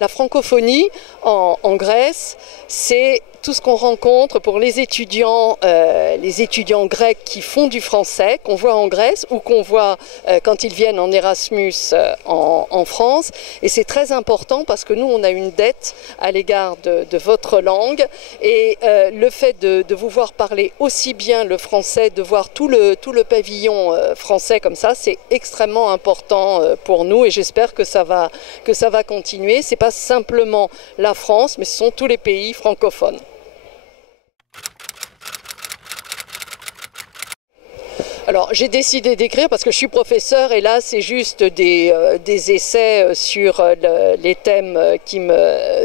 La francophonie en Grèce, c'est tout ce qu'on rencontre pour les étudiants grecs qui font du français, qu'on voit en Grèce ou qu'on voit quand ils viennent en Erasmus en France. Et c'est très important parce que nous, on a une dette à l'égard de votre langue. Et le fait de vous voir parler aussi bien le français, de voir tout le pavillon français comme ça, c'est extrêmement important pour nous. Et j'espère que ça va continuer. C'est pas simplement la France, mais ce sont tous les pays francophones. Alors j'ai décidé d'écrire parce que je suis professeure et là c'est juste des essais sur les thèmes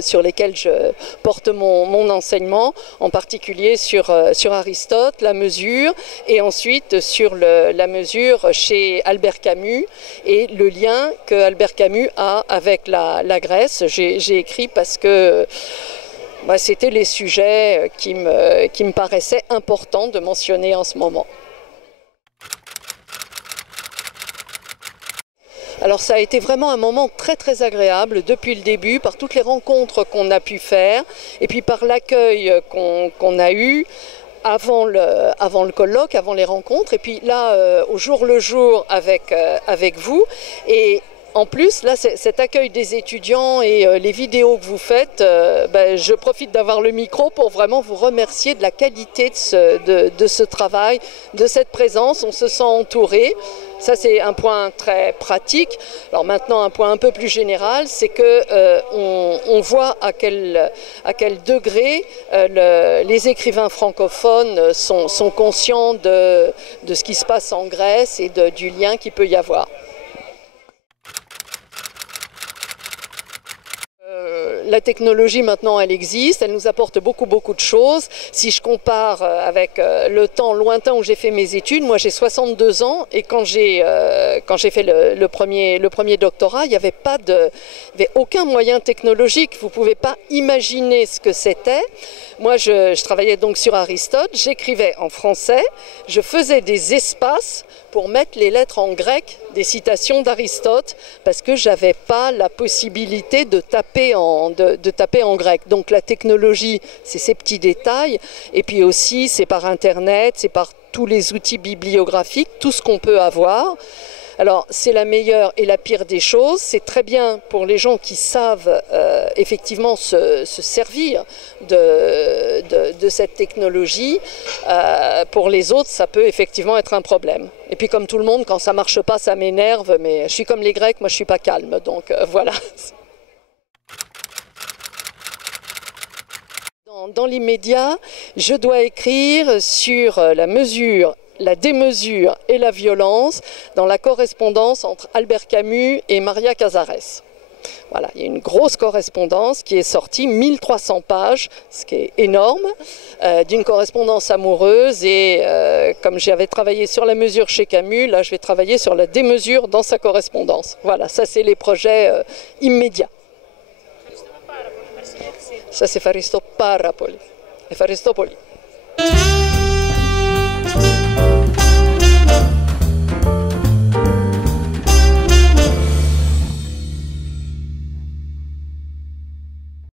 sur lesquels je porte mon enseignement, en particulier sur Aristote, la mesure, et ensuite sur la mesure chez Albert Camus et le lien que Albert Camus a avec la Grèce. J'ai écrit parce que c'était les sujets qui me paraissaient importants de mentionner en ce moment. Alors ça a été vraiment un moment très très agréable depuis le début, par toutes les rencontres qu'on a pu faire et puis par l'accueil qu'on a eu avant le colloque, avant les rencontres, et puis là au jour le jour avec vous. Et en plus, là, cet accueil des étudiants et les vidéos que vous faites, je profite d'avoir le micro pour vraiment vous remercier de la qualité de ce travail, de cette présence. On se sent entouré. Ça, c'est un point très pratique. Alors maintenant, un point un peu plus général, c'est que on voit à quel degré les écrivains francophones sont conscients de ce qui se passe en Grèce et du lien qu'il peut y avoir. La technologie maintenant elle existe, elle nous apporte beaucoup de choses. Si je compare avec le temps lointain où j'ai fait mes études, moi j'ai 62 ans et quand j'ai fait le premier doctorat, il n'y avait aucun moyen technologique, vous ne pouvez pas imaginer ce que c'était. Moi je travaillais donc sur Aristote, j'écrivais en français, je faisais des espaces pour mettre les lettres en grec des citations d'Aristote parce que j'avais pas la possibilité de taper en grec. Donc la technologie, c'est ces petits détails et puis aussi c'est par Internet, c'est par tous les outils bibliographiques, tout ce qu'on peut avoir. Alors c'est la meilleure et la pire des choses, c'est très bien pour les gens qui savent effectivement se servir de cette technologie. Pour les autres, ça peut effectivement être un problème. Et puis comme tout le monde, quand ça marche pas, ça m'énerve, mais je suis comme les Grecs, moi je suis pas calme, donc voilà. Dans l'immédiat, je dois écrire sur la mesure, la démesure et la violence dans la correspondance entre Albert Camus et Maria Casares. Voilà, il y a une grosse correspondance qui est sortie, 1300 pages, ce qui est énorme, d'une correspondance amoureuse et comme j'avais travaillé sur la mesure chez Camus, là je vais travailler sur la démesure dans sa correspondance. Voilà, ça c'est les projets immédiats. Ça c'est Faristopoli.